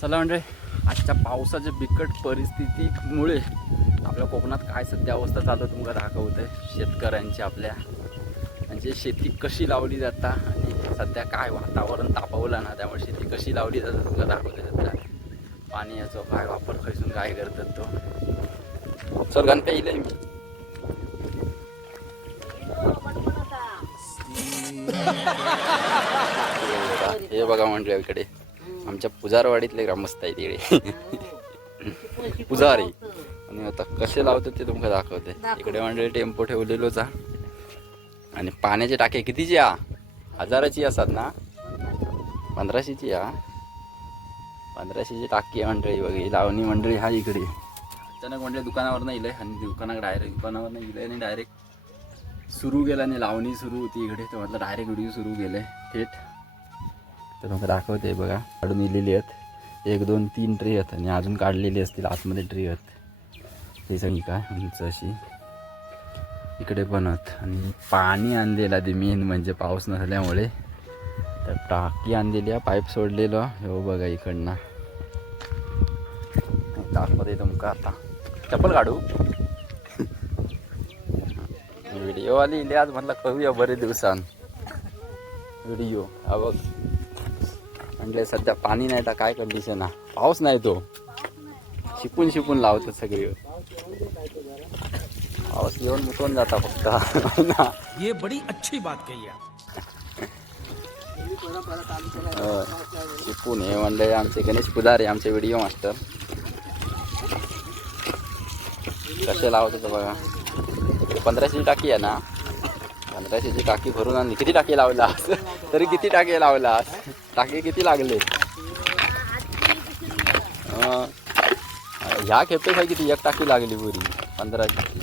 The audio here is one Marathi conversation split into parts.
चला म्हणजे आजच्या पावसाच्या बिकट परिस्थितीमुळे आपल्या कोकणात काय सध्या अवस्था चालू आहे तुम्हाला दाखवते शेतकऱ्यांची आपल्या म्हणजे शेती कशी लावली जाता आणि सध्या काय वातावरण तापवलं ना त्यामुळे शेती कशी लावली जातात तुम्हाला दाखवते सध्या पाण्याचा काय वापर खैसून काय करतात तो सर गणपती येईल मी हे बघा म्हणजे इकडे आमच्या पुजारवाडीतले ग्रामस्थ आहेत इकडे पुजारी आणि आता कसे लावतात ते तुम्हाला दाखवते इकडे म्हणजे टेम्पो ठेवलेलोच आणि पाण्याचे टाके कितीची 1000ची असतात ना 1500ची 1500ची टाकी आहे मंडळी बघी लावणी मंडळी हा इकडे अचानक म्हणजे दुकानावर नाही इलंय आणि दुकानावर नाही इलंय आणि डायरेक्ट सुरू गेला आणि लावणी सुरू होती इकडे तर म्हटलं डायरेक्ट व्हिडिओ सुरू केले थेट तर मग दाखवते बघा काढून इलेली आहेत 1 2 3 ट्रे आहेत आणि अजून काढलेली असतील आतमध्ये ट्रे आहेत ते सगळी काय उंच अशी इकडे पण आहेत आणि पाणी आणलेलं ते मेन म्हणजे पाऊस नसल्यामुळे तर टाकी आणलेली आहे पाईप सोडलेलं हो बघा इकडनं दाखवते तुमका आता चप्पल काढू व्हिडिओ आली इले आज म्हटलं करूया बरेच दिवसांत व्हिडिओ हा बघ म्हणजे सध्या पाणी नाही तर काय कंडिशन आहे पाऊस नाही तो शिपून लावतात सगळे पाऊस येऊन मुकून जाता फक्त ये बड़ी अच्छी बात कही आप शिपून हे म्हणजे आमचे गणेश पुजारी आमचे व्हिडिओ मास्टर कसे लावतात बघा 1500ची टाकी आहे ना 1500ची टाकी भरून आणली किती टाकी लावलास तरी किती टाके लावलास टाके किती लागले ह्या खेपे काय किती 1 टाकी लागली पुरी 1500ची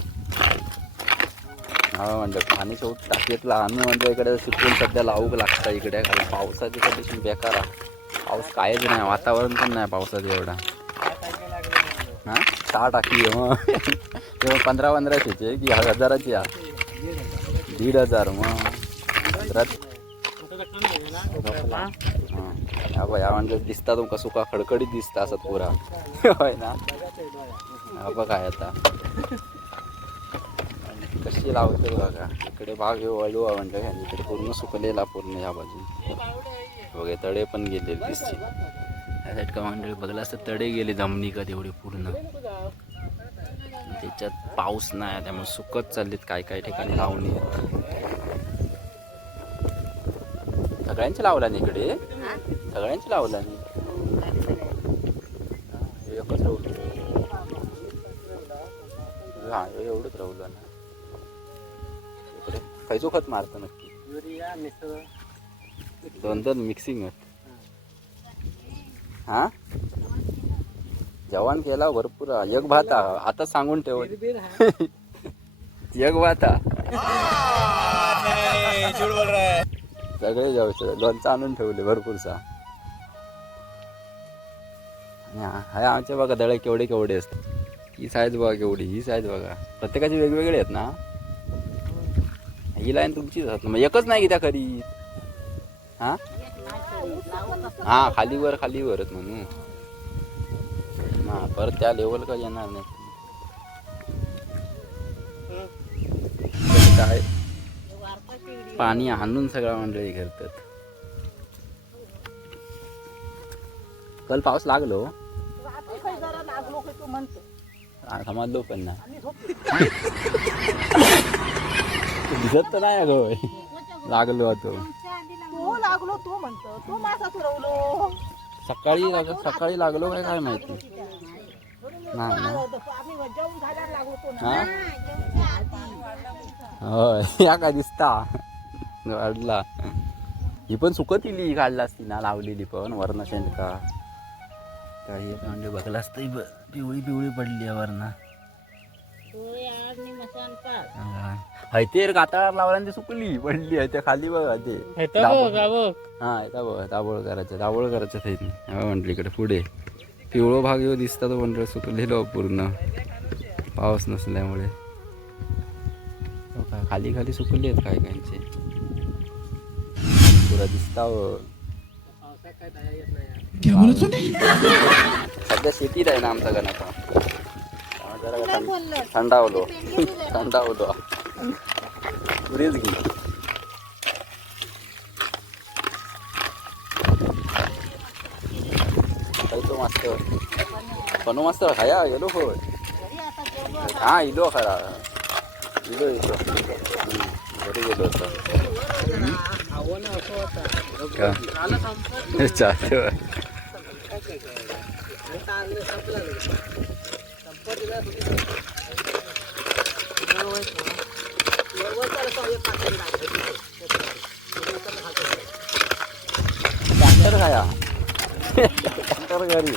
हा म्हणजे पाणी शेवट टाकीतला आम्ही म्हणजे इकडे शिकून सध्या लावूक लागतं इकडे कारण पावसाची कंडिशन बेकार आहे पाऊस कायच नाही वातावरण पण नाही पावसाचं एवढा हां 6 टाकी मग तेव्हा 1500चे की 1000ची 1500 मग 15 हां या म्हणजे दिसता तुमका सुका खडखडीत दिसता असं पुरा होय ना हा बघा काय आता कशी लावते बघा इकडे भाग हे वळू म्हणजे इकडे पूर्ण सुकलेला पूर्ण या बाजून बघा तडे पण गेले दिसते या साईड का मंडळी बघला असतं तडे गेले जमिनी का तेवढे पूर्ण त्याच्यात पाऊस नाही त्यामुळे सुकत चाललेत काय ठिकाणी लावणी सगळ्यांची लावला नाही इकडे सगळ्यांची लावला नाही एकच राहू हा एवढंच राहुलं ना इकडे खायचो खत मारतं नक्की 2 मिक्सिंग आहेत हा जवान केला भरपूर एक भात आता सांगून ठेव एक भात सगळे जाऊ लोणचं आणून ठेवले भरपूरसा हा आमचे बघा दळे केवढे असतात ही साईज बघा केवढी ही साईज बघा प्रत्येकाची वेगवेगळे आहेत ना ही लाईन तुमचीच असत मग एकच नाही की त्या खरी हा खालीवरच म्हणून हा परत त्या लेवल का येणार नाही काय पाणी आणून सगळा मंडळी करतात काल पाऊस लागलो समजलो पण ना दिसत तर नाही अगं लागलो होतो तो म्हणतो तो माझा फिरवलो सकाळी लागलो काय माहिती होय या काय दिसता काढला ही पण सुकत इली काढला असती ना लावलेली पण वरण शेंडका काही म्हणजे बघला असतं पिवळी पडली वरना ते कातळावर लावला ते सुकली पडली त्या खाली बघा ते हा दाबोळ करायचं म्हटलं इकडे पुढे पिवळो भाग येऊ दिसता तो मंडळ सुकलेलो पूर्ण पाऊस नसल्यामुळे खाली सुकले आहेत काय कायचे पुरा दिसता क्या बोलत सध्या शेतीत आहे ना आमचा गण आता. जरा नाही बोललं. थंडावलो थंडावलो पुरेच घे. खायचो मास्तर बनू मास्तर खाया गेलो होय. घरी आता जेवलो. हा इलो खरा इलो घरी गेलो होतो. चालू ट्रॅक्टर खाया ट्रॅक्टर घरी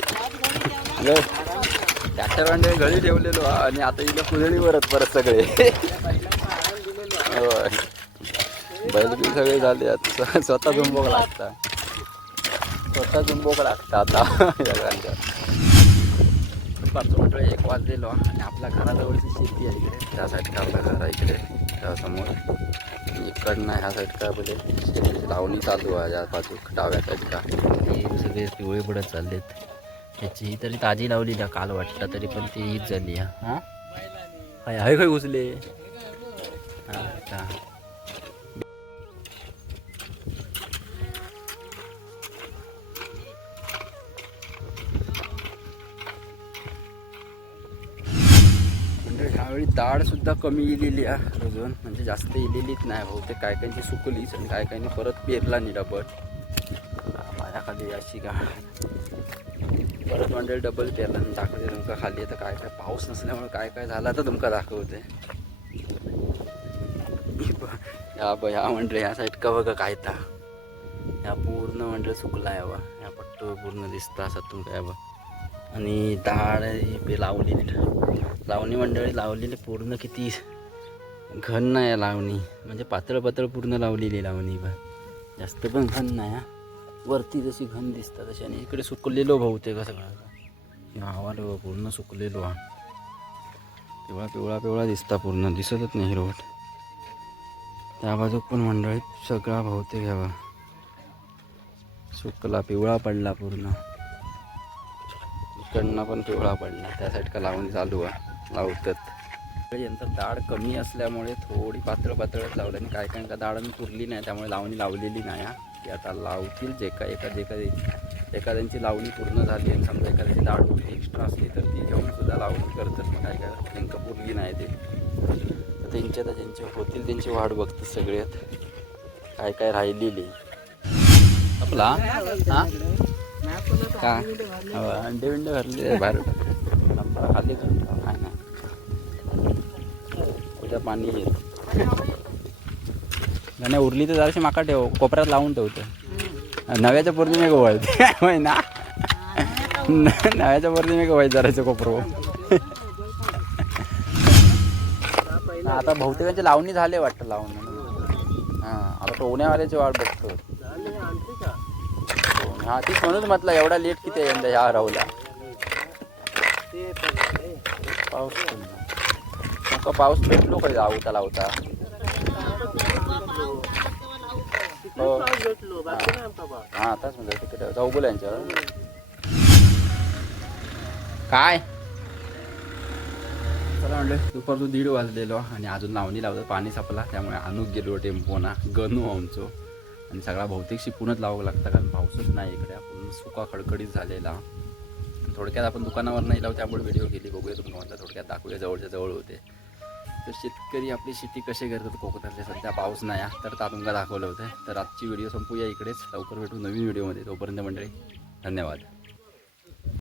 ट्रॅक्टर म्हणजे घरी ठेवलेलो आणि आता इथं कुदळी परत सगळे होय. बैलबी सगळे झाले आता स्वतः झुंबोक लागता आता सगळ्यांच्या. दुपारचं म्हटलं 1 वाजलेलो आणि आपल्या घराजवळची शेती आहे इकडे. त्या साईडला आपलं घर आहे इकडे त्यासमोर. इकडनं ह्या साईडला बोले शेतीची लावणी चालू आहे या बाजू डाव्या साईडला. हे सगळे पिवळे पडत चाललेत. त्याची ही तरी ताजी लावलेली काल वाटतं तरी पण ती हीच झाली. हां हाय काय घुसले हां का. ह्यावेळी दाढ सुद्धा कमी इलेली आहे अजून, म्हणजे जास्त इलेलीच नाही. बहुतेक काय काहींची सुकलीच आणि काय काहींनी परत पेरला नाही डबल. माझ्याखाली अशी का परत मंडळी डबल पेरला आणि दाखवते तुमका खाली. तर काय काय पाऊस नसल्यामुळे काय काय झाला तर तुमका दाखवते. ह्या मंडळी ह्या साईड का बघा काय ता ह्या पूर्ण मंडळ सुकला आहे बा. ह्या पट्टो पूर्ण दिसता असं तुमका या बा. आणि दाढ लावणी मंडळी लावलेली पूर्ण किती घन नाही लावणी, म्हणजे पातळ पूर्ण लावलेली लावणी बा. जास्त पण घन नाही वरती जशी घन दिसतात तशी. आणि इकडे सुकलेलो बहुतेक सगळा आवाज पूर्ण सुकलेलो हा. पिवळा दिसता पूर्ण दिसतच नाही हिरवट. त्या बाजूक पण मंडळीत सगळा बहुतेक हवा सुकला पिवळा पडला पूर्ण. इकडनं पण पिवळा पडला. त्या साईड का लावणी चालू आहे लावतात. नंतर दाढ कमी असल्यामुळे थोडी पातळच लावली आणि काय काय का दाढ पुरली नाही त्यामुळे लावणी लावलेली नाही. की आता लावतील एखाद्यांची लावणी पूर्ण झाली आणि समजा एखाद्याची दाढ होती एक्स्ट्रा असली तर ती घेऊन सुद्धा लावणी करतात. मग काय काय नेमकं पुरली नाही ते तर त्यांचे होतील त्यांची वाट बघतात सगळ्यात. काय काय राहिलेली आपला हां का अंडे भरले बाहेर खाली काय ना उद्या पाणी येईल. नाही उरली तर जराशी माका ठेव कोपऱ्यात लावून ठेवतो. नव्याच्या पौर्णिमेक वळते होय ना. नव्याच्या पौर्णिमेक वळ जराचं कोपरं. आता बहुतेकांची लावणी झाले वाटतं लावून. हां आता टोवण्यावाल्याची वाट बघतो. हां तीच म्हणून म्हटलं एवढा लेट किती आहे यंदा ह्या राहुला. पाऊस भेटलो काय लावता लावता. हो हां आताच म्हणजे तिकडे चौगुल यांच्यावर काय चला म्हणलं. दुपारचं 1:30 वाजलेलो आणि अजून लावणी लावतं. पाणी संपला त्यामुळे आणूक गेलो टेम्पोना गणू आमचो. आणि सगळा बहुतेक शिपूनच लावावं लागतं कारण पाऊसच नाही इकडे. आपण सुका खडखडीत झालेला. थोडक्यात आपण दुकानावर नाही लावू त्यामुळे व्हिडिओ केली. बघूया तुम्हाला म्हटलं थोडक्यात दाखवूया जवळच्या जवळ होते. तर शेतकरी आपली शेती कशी करतात कोकणातले. सध्या पाऊस नाही तर तुमका दाखवलं होतं. तर आजची व्हिडिओ संपूया इकडेच. लवकर भेटू नवीन व्हिडिओमध्ये. तोपर्यंत मंडळी धन्यवाद.